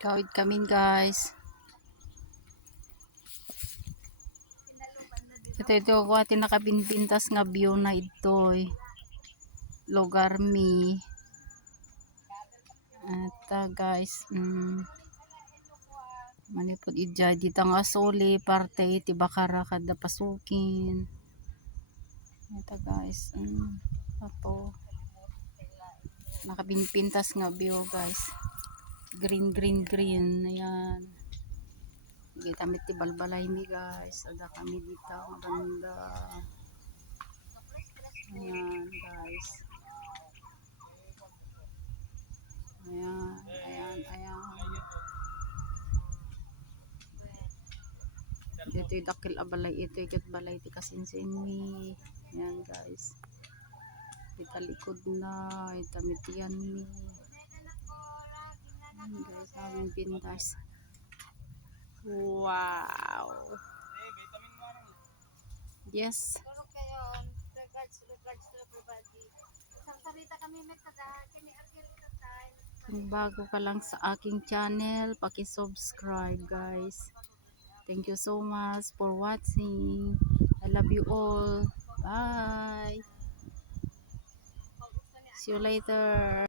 Gawid kami guys. Ito ako atin nakabinbintas nga view na ito'y lugar mi. Ito guys. Manipod ijay dito nga soli parte iti bakara kada pasukin. Ito guys. Apo. Nakabinbintas nga view guys. Green. Ayan. Kita kami ti balbalay mi guys. Ada kami dito ang banda. Ayan guys. Ayan. Ito yung dakil abalay. Ito yung balay ti kasinsin mi. Ayan guys. Kita likod na. Ita mitiyan mi. Ayan guys. Aming pintas. Wow. Yes. Kung bago ka lang sa aking channel, paki-subscribe guys. Thank you so much for watching. I love you all. Bye. See you later.